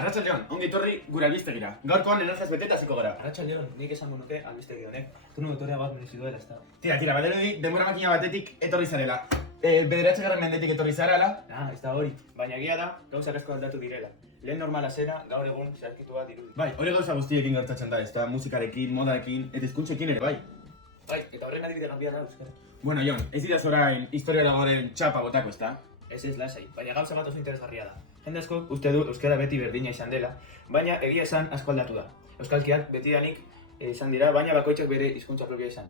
Arratsaldeon, ongi etorri gure albistegira. Gaurkoan energiaz beteta hasiko gara. Arratsaldeon, nik esango nuke albistegi honek. Tu etorria bat merezi duela, ezta? Tira, badirudi denbora makina batetik etorri zarela. Bederatzigarren mendetik etorri zarela. Ez da hori. Baina egia da, gauzak asko aldatu direla. Lehen normala zera, gaur egun zeharkitua dirudi. Bai, hori gauza guztiekin gertatzen da, ezta musikarekin, modarekin, eta hizkuntzekin ere bai. Bai, eta horren adibide ganbia da, euskara. Bueno, Jon, ez dira zorain historiara goren txapa botako, ezta? Ez lasai, baina gauza bat oso interesgarria da. Jende asko uste du euskara beti berdina izan dela, baina egia esan asko aldatu da. Euskalkiak betidanik izan dira, baina bakoitzak bere hizkuntza propioa izan.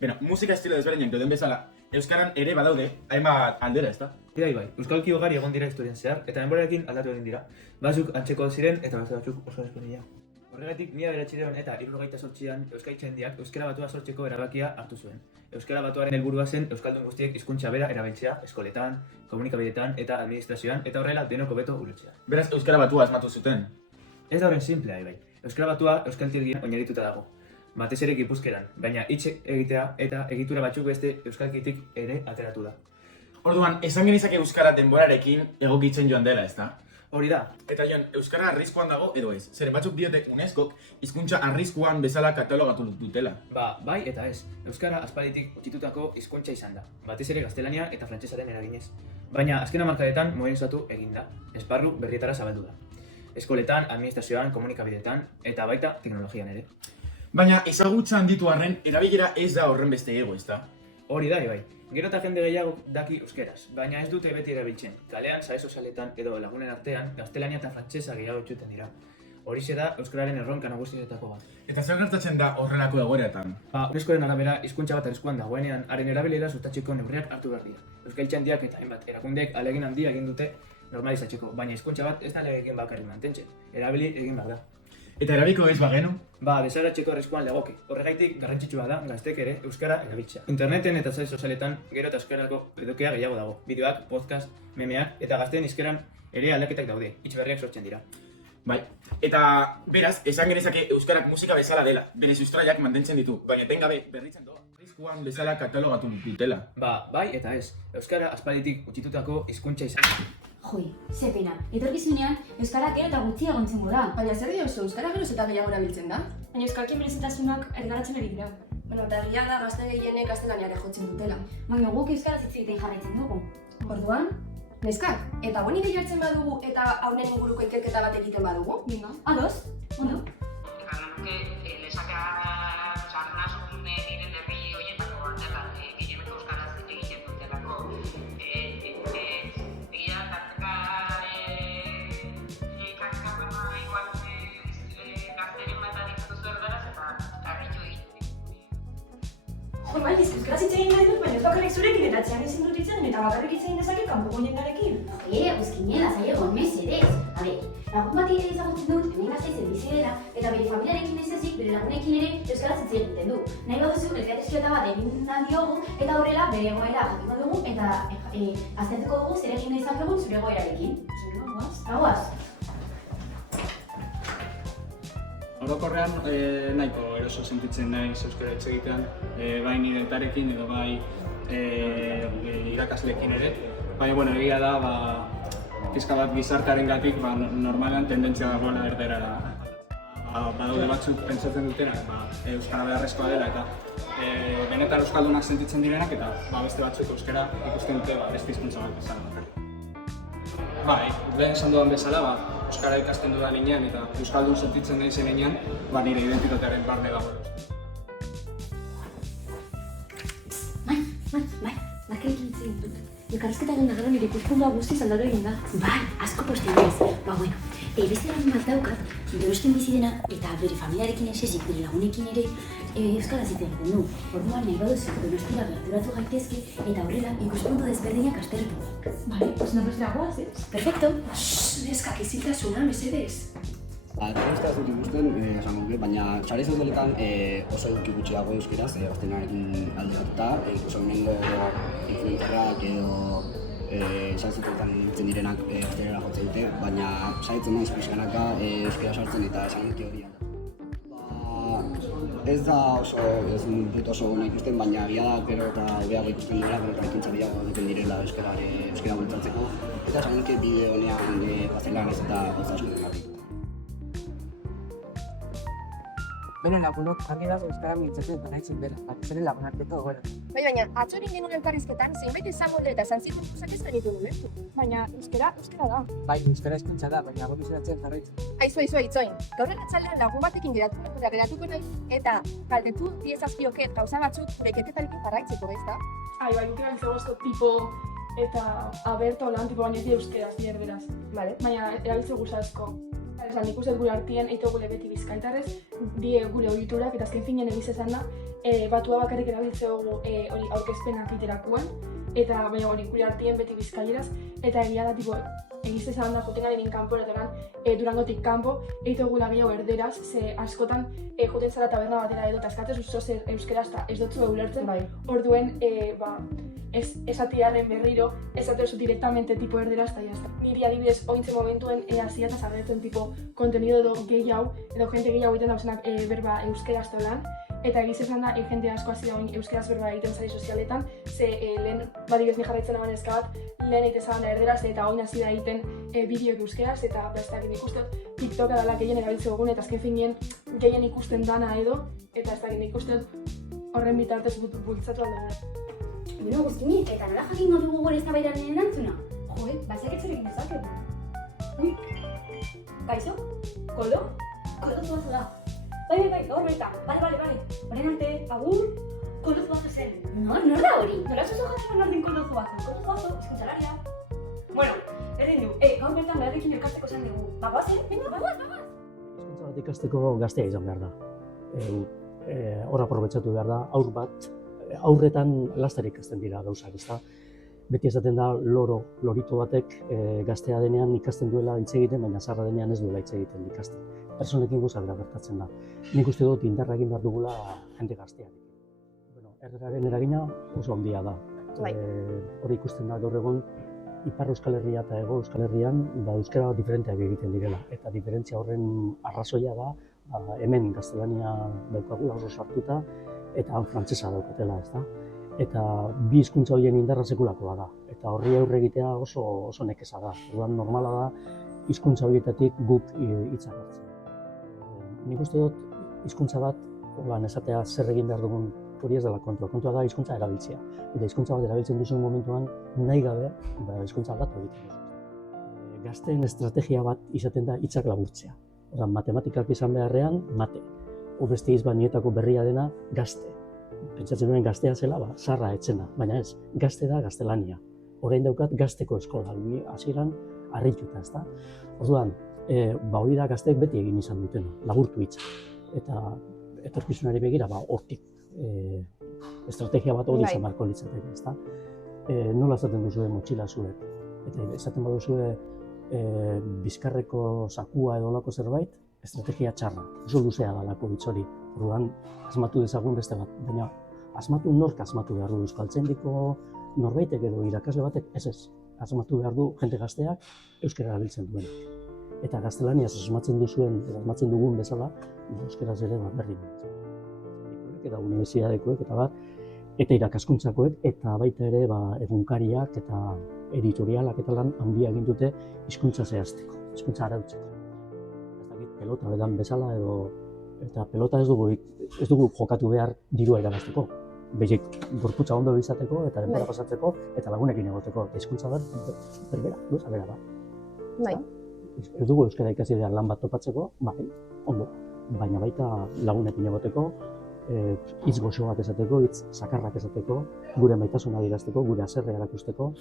Beno, musika estilo desberdinak dauden bezala, euskaran ere badaude, hainbat aldera, ezta? Bai, euskalki ugari egon dira historian zehar, eta denborarekin aldatu egin dira. Batzuk antzeko ziren eta beste batzuk oso desberdina. Horregatik, 1900 eta 1978an Euskaltzaindiak euskara batua sortzeko erabakia hartu zuen. Euskara batuaren helburua zen euskaldun guztiek hizkuntza bera erabiltzea eskoletan, komunikabideetan eta administrazioan eta horrela denok hobeto ulertzea. Beraz, euskara batua asmatu zuten. Ez da horren simplea, bai. Euskara batua euskaltegian oinarrituta dago. Batez ere Gipuzkeran, baina hitz egitea eta egitura batzuk beste euskalkitik ere ateratu da. Orduan, esan genizake euskara denborarekin egokitzen joan dela, ezta? Hori da. Eta Jon, euskara arriskuan dago edo ez? Zeren batzuk diote UNESCOk hizkuntza arriskuan bezala katalogatu dutela. Bai eta ez. Euskara aspalditik utzitutako hizkuntza izan da. Batez ere gaztelania eta frantsesaren eraginez. Baina azken hamarkadetan modernizatu egin da. Esparru berrietara zabaldu da. Eskoletan, administrazioan, komunikabideetan eta baita teknologian ere. Baina ezagutza handitu arren, erabilera ez da horren beste ego, ezta? Hori da, bai. Gero eta jende gehiago daki euskeraz, baina ez dute beti erabiltzen. Kalean, sare sozialetan edo lagunen artean, gaztelania eta frantsesa gehiago itxuten dira. Horixe da euskararen erronka nagusietako bat. Eta zer gertatzen da horrelako egoeretan? UNESCOren arabera, hizkuntza bat arriskuan dagoenean, haren erabilera sustatzeko neurriak hartu behar dira. Euskaltzaindiak eta hainbat erakundeek ahalegin handia egin dute normalizatzeko, baina hizkuntza bat ez da legeen bakarrik mantentzen. Erabili egin behar da. Eta erabiko ez bagenu? Desaratzeko arriskuan legoke. Horregaitik garrantzitsua da gaztek ere euskara erabiltzea. Interneten eta sare sozialetan gero eta euskarako edukea gehiago dago. Bideoak, podcast, memeak eta gazteen hizkeran ere aldaketak daude. Hitz berriak sortzen dira. Bai. Eta beraz, esan genezake euskarak musika bezala dela. Bere sustraiak mantentzen ditu, baina etengabe berritzen doa. Arriskuan bezala katalogatu dutela. Bai eta ez. Euskara aspalditik utzitutako hizkuntza izan. Joi, ze pena. Etorkizunean, euskara gero eta gutxiago entzungo da. Baina zer diozu, euskara geroz eta gehiago erabiltzen da? Baina euskalkien berezitasunak ergaratzen ari dira. Bueno, eta egia da gazte gehienek gaztelaniara jotzen dutela. Baina guk euskaraz hitz egiten jarraitzen dugu. Orduan, neskak, eta boni jartzen badugu eta haunen inguruko ikerketa bat egiten badugu? Venga, ados, ondo. Nuke lezaka sarnasun diren herri horietako bat dela, gehieneko euskaraz egiten dutelako. Egia tarteka ikaskapena igual gazteren bat aditutu zuen beraz eta harritu egiten. Jo, bai, euskaraz hitz egin nahi dut, baina ez bakarrik zurekin eta atzean ezin dut hitz egin eta bakarrik hitz egin dezake kanpoko jendarekin. Guzkinela, zailegon, mesedez. Lagun bati ere ezagutzen dut, hemen Gasteizen bizi dela, eta bere familiarekin ez ezik, bere lagunekin ere euskaraz hitz egiten du. Nahi baduzu, elkarrizketa bat egin diogu, eta horrela bere egoera jakingo dugu, eta aztertuko dugu zer egin dezakegun zure egoerarekin. Aguaz. Orokorrean nahiko eroso sentitzen naiz euskara hitz egitean, bai nire aitarekin edo bai irakasleekin ere. Baina, egia da, pixka bat gizartearengatik normalan tendentzia dagoela erderara. Badaude batzuk pentsatzen dutenak euskara beharrezkoa dela eta benetan euskaldunak sentitzen direnak eta beste batzuk euskara ikusten dute beste hizkuntza bat bezala. Bai, lehen esan dudan bezala, euskara ikasten dudan heinean eta euskaldun sentitzen naizen heinean, nire identitatearen barne dago. Bakarrik hitz egin dut. Elkarrizketaren dagara nire ikuspuntua guztiz aldatu egin da. Bai, asko posteriorez. Beste lagun bat daukat, Donostian bizi dena eta bere familiarekin ez ezik, bere lagunekin ere euskaraz hitz egiten du. Orduan nahi baduzu Donostira gerturatu gaitezke eta horrela ikuspuntu desberdinak aztertu. Bai, Donostia goaz, ez? Perfecto. Neskak isiltasuna, mesedez. Telebista ez dut ikusten, esan nuke, baina sare sozialetan oso eduki gutxi dago euskaraz, gaztenarekin alderatuta, ikusten nengo influencerrak edo saltzetetan nintzen direnak gaztelera jotzen dute, baina saitzen naiz pixkanaka euskara sartzen eta esan nuke hori. Ez da oso, ez dut oso ona ikusten, baina egia da gero eta hobeago ikusten dira, gero eta ekintza gehiago egiten direla euskara bultzatzeko. Eta esan nuke bideo honean gaztelanez eta gozasunegatik. Bere lagunok argi dago euskara mintzatzen eta nahitzen bera, batez ere lagunarteko egoera. Baina, atzo egin genuen elkarrizketan, zenbait esamolde eta zantzikuntuzak ez genitu ulertu. Baina euskara da. Bai, euskara hizkuntza da, baina gobizeratzen jarraitzen. Aizu, itzoin. Gaur arratsaldean lagun batekin geratuko nahi, eta galdetu diezazkioket gauza batzuk gure ketetarekin jarraitzeko, ezta? Bai, ukera entzegozko tipo eta aberto lan tipo baina euskeraz, ni erderaz. Vale. Baina erabiltze guzazko. Esan, nik uste gure artien eito gure beti bizkaitarrez, die gure ohiturak eta azken finen egiz esan da, batua bakarrik erabiltze dugu hori aurkezpenak iterakuen, eta baina hori gure artien beti bizkaieraz, eta egia da, tipo, egiz esan da, joten garen kanpo eratoran, Durangotik kanpo, eito gula gehiago erderaz, ze askotan joten zara taberna batera edo, eta eskatzez usoz euskeraz eta ez dutzu ulertzen, orduen, esatiarren berriro, esatezu directamente tipo erderaz eta jazta. Niri adibidez, ointzen momentuen hasia eta zagertzen tipo kontenido edo gehiago, edo jente gehiago egiten dauzenak berba euskeraz lan, eta egiz esan da, jente asko hasi da euskeraz berba egiten sare sozialetan, ze lehen, badibidez ni jarraitzen nagoen eska bat, lehen egiten zaban erderaz eta oin hasi da egiten bideoek euskeraz, eta bestak ikusten TikToka dela gehien erabiltze dugun, eta azken finien gehien ikusten dana edo, eta ez dakit ikusten horren bitartez bultzatu aldugu. Bueno, Guztini, eta nola jakingo dugu gure eztabaidaren erantzuna? Joe, bazarek zer egin dezakegu. Kaixo? Koldo? Koldo zuazo da. Bai, gaur bertan. Bale. Horen arte, agur, Koldo zuazo zen. Nor da hori? Nola zuzo jatzen nordin Koldo zuazo? Koldo zuazo, hizkuntzalaria. Bueno, egin du, gaur bertan beharrekin elkarteko zen dugu. Bagoaz, bagoaz! Hizkuntza bat ikasteko gaztea izan behar da. Hor aprobetxatu behar da, aur bat, aurretan laster ikasten dira gauzak, ezta? Beti esaten da lorito batek gaztea denean ikasten duela hitz egiten, baina zaharra denean ez duela hitz egiten ikasten. Pertsonekin gauza bera gertatzen da. Nik uste dut indarra egin behar dugula jende gaztearekin. Erderaren eragina oso handia da. Hori ikusten da gaur egun Ipar Euskal Herria eta Hego Euskal Herrian euskara diferenteak egiten direla. Eta diferentzia horren arrazoia da hemen gaztelania daukagula oso sartuta eta han frantsesa daukatela, ezta? Eta bi hizkuntza horien indarra sekulakoa da. Eta horri aurre egitea oso nekeza da. Orduan normala da hizkuntza horietatik guk hitza hartzen. Nik uste dut hizkuntza bat, esatea zer egin behar dugun hori ez dela kontua. Kontua da hizkuntza erabiltzea. Eta hizkuntza bat erabiltzen duzun momentuan nahi gabe hizkuntza aldatu egiten duzu. Gazteen estrategia bat izaten da hitzak laburtzea. Orduan matematikak izan beharrean mate. Beste izbanietako berria dena gazte. Pentsatzen duen gaztea zela, zarra etzena, baina ez, gazte da gaztelania. Orain daukat gazteko eskola, hasieran harrituta, ezta? Orduan, hori da gazteek beti egin izan dutena, laburtu hitza. Eta etorkizunari begira, hortik estrategia bat hori izan marko litzateke, ezta? Nola esaten duzue motxila zuek? Eta esaten baduzue bizkarreko sakua edo olako zerbait, estrategia txarra, oso luzea dalako hitz hori. Orduan, asmatu dezagun beste bat, baina asmatu nork asmatu behar du euskaltzendiko norbaitek edo irakasle batek, ez. Asmatu behar du jente gazteak euskara erabiltzen duena. Eta gaztelaniaz asmatzen dugun bezala, euskeraz ere berdin. Eta unibertsitatekoek eta bat, eta irakaskuntzakoek, eta baita ere egunkariak eta editorialak eta lan handia egin dute hizkuntza zehazteko, hizkuntza arautzeko. Pelota bedan bezala eta pelota ez dugu jokatu behar dirua irabazteko. Beizik gorputza ondo izateko eta denbora pasatzeko eta lagunekin egoteko. Hizkuntza bat berbera, gauza bera da. Ez dugu euskara ikasi behar lan bat topatzeko, ondo. Baina baita lagunekin egoteko, hitz goxoak esateko, hitz sakarrak esateko, gure maitasuna adierazteko, gure haserrea erakusteko.